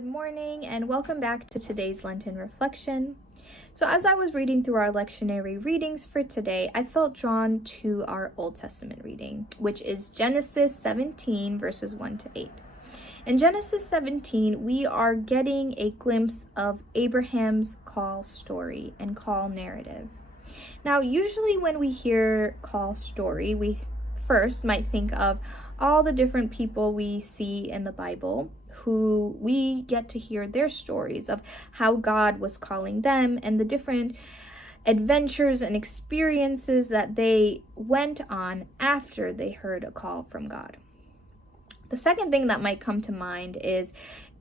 Good morning and welcome back to today's Lenten reflection. So as I was reading through our lectionary readings for today, I felt drawn to our Old Testament reading, which is Genesis 17 verses 1 to 8. In Genesis 17, we are getting a glimpse of Abraham's call story and call narrative. Now, usually when we hear call story, we first might think of all the different people we see in the Bible who we get to hear their stories of how God was calling them and the different adventures and experiences that they went on after they heard a call from God. The second thing that might come to mind is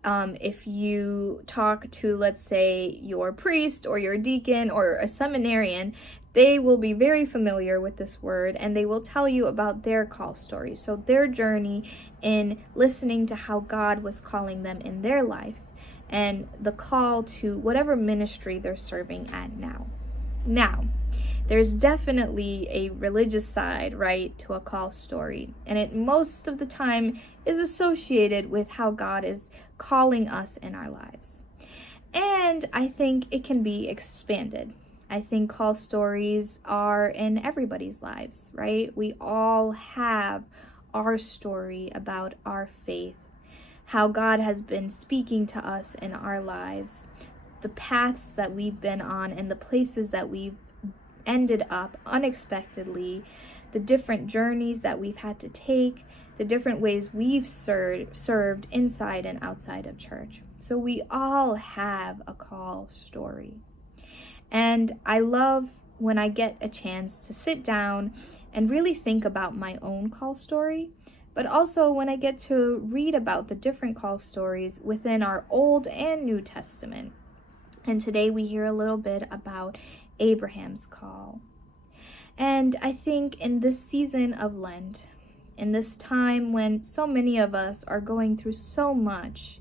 if you talk to, let's say, your priest or your deacon or a seminarian, they will be very familiar with this word and they will tell you about their call story. So their journey in listening to how God was calling them in their life and the call to whatever ministry they're serving at now. Now, there's definitely a religious side, right, to a call story, and it most of the time is associated with how God is calling us in our lives. And I think it can be expanded. I think call stories are in everybody's lives, right? We all have our story about our faith, how God has been speaking to us in our lives, the paths that we've been on and the places that we've ended up unexpectedly, the different journeys that we've had to take, the different ways we've served inside and outside of church. So we all have a call story. And I love when I get a chance to sit down and really think about my own call story, but also when I get to read about the different call stories within our Old and New Testament. And today we hear a little bit about Abraham's call. And I think in this season of Lent, in this time when so many of us are going through so much,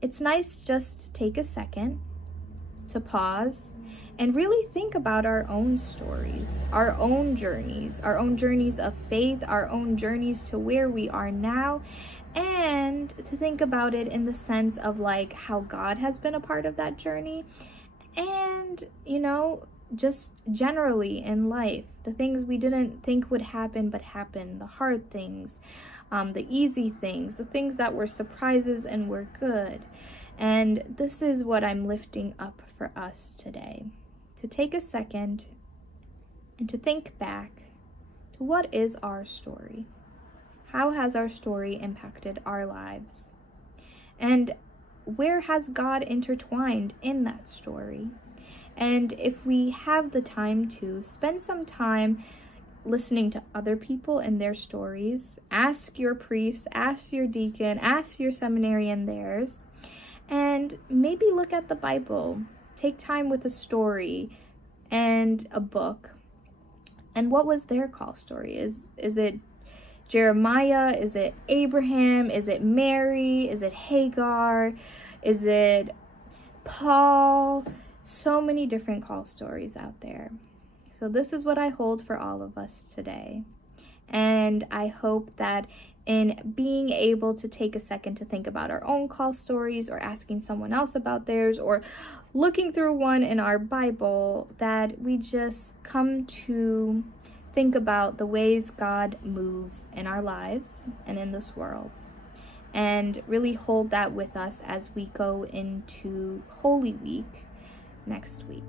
it's nice just to take a second to pause and really think about our own stories, our own journeys of faith, our own journeys to where we are now, and to think about it in the sense of like how God has been a part of that journey, and just generally in life, the things we didn't think would happen but happen, the hard things, the easy things, the things that were surprises and were good. And this is what I'm lifting up for us today, to take a second and to think back to what is our story. How has our story impacted our lives? And where has God intertwined in that story? And if we have the time to spend some time listening to other people and their stories, ask your priest, ask your deacon, ask your seminarian theirs, and maybe look at the Bible. Take time with a story and a book. And what was their call story? Is it Jeremiah? Is it Abraham? Is it Mary? Is it Hagar? Is it Paul? So many different call stories out there. So this is what I hold for all of us today. And I hope that in being able to take a second to think about our own call stories or asking someone else about theirs or looking through one in our Bible, that we just come to think about the ways God moves in our lives and in this world, and really hold that with us as we go into Holy Week next week.